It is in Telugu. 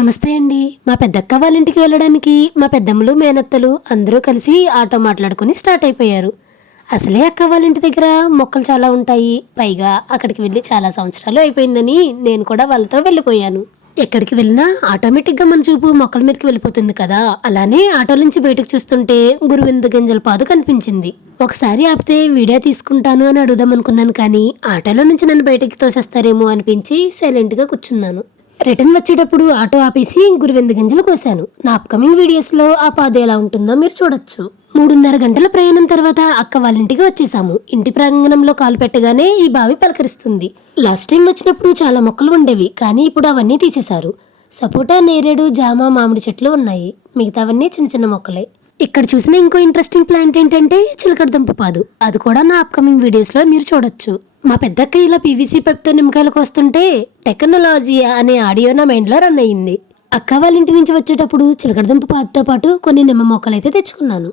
నమస్తే అండి. మా పెద్దక్క వాళ్ళ ఇంటికి వెళ్ళడానికి మా పెద్దమ్మలు మేనత్తలు అందరూ కలిసి ఆటో మాట్లాడుకుని స్టార్ట్ అయిపోయారు. అసలే అక్క వాళ్ళ ఇంటి దగ్గర మొక్కలు చాలా ఉంటాయి. పైగా అక్కడికి వెళ్ళి చాలా సంవత్సరాలు అయిపోయిందని నేను కూడా వాళ్ళతో వెళ్ళిపోయాను. ఎక్కడికి వెళ్ళినా ఆటోమేటిక్గా మన చూపు మొక్కల మీదకి వెళ్ళిపోతుంది కదా. అలానే ఆటో నుంచి బయటకు చూస్తుంటే గురువింద గింజల పాదు కనిపించింది. ఒకసారి ఆపితే వీడియో తీసుకుంటాను అని అడుగుదాం అనుకున్నాను కానీ ఆటోలో నుంచి నన్ను బయటకి తోసేస్తారేమో అనిపించి సైలెంట్గా కూర్చున్నాను. రిటర్న్ వచ్చేటప్పుడు ఆటో ఆపేసి గురువింద గింజలు కోసాను. నా అప్కమింగ్ వీడియోస్లో ఆ పాదు ఎలా ఉంటుందో మీరు చూడొచ్చు. మూడున్నర గంటల ప్రయాణం తర్వాత అక్క వాళ్ళ ఇంటికి వచ్చేసాము. ఇంటి ప్రాంగణంలో కాలు పెట్టగానే ఈ బావి పలకరిస్తుంది. లాస్ట్ టైం వచ్చినప్పుడు చాలా మొక్కలు ఉండేవి కానీ ఇప్పుడు అవన్నీ తీసేశారు. సపోటా నేరేడు జామ మామిడి చెట్లు ఉన్నాయి. మిగతావన్నీ చిన్న చిన్న మొక్కలే. ఇక్కడ చూసిన ఇంకో ఇంట్రెస్టింగ్ ప్లాంట్ ఏంటంటే చిలకడ దుంప పాదు. అది కూడా నా అప్కమింగ్ వీడియోస్లో మీరు చూడొచ్చు. మా పెద్దక్క ఇలా పీవీసీ పెప్తో నిమ్మకాయలకు వస్తుంటే టెక్నాలజీ అనే ఆడియో నా మైండ్లో రన్ అయ్యింది. అక్క వాళ్ళ ఇంటి నుంచి వచ్చేటప్పుడు చిలకడదుంప పాతతో పాటు కొన్ని నిమ్మ మొక్కలు అయితే తెచ్చుకున్నాను.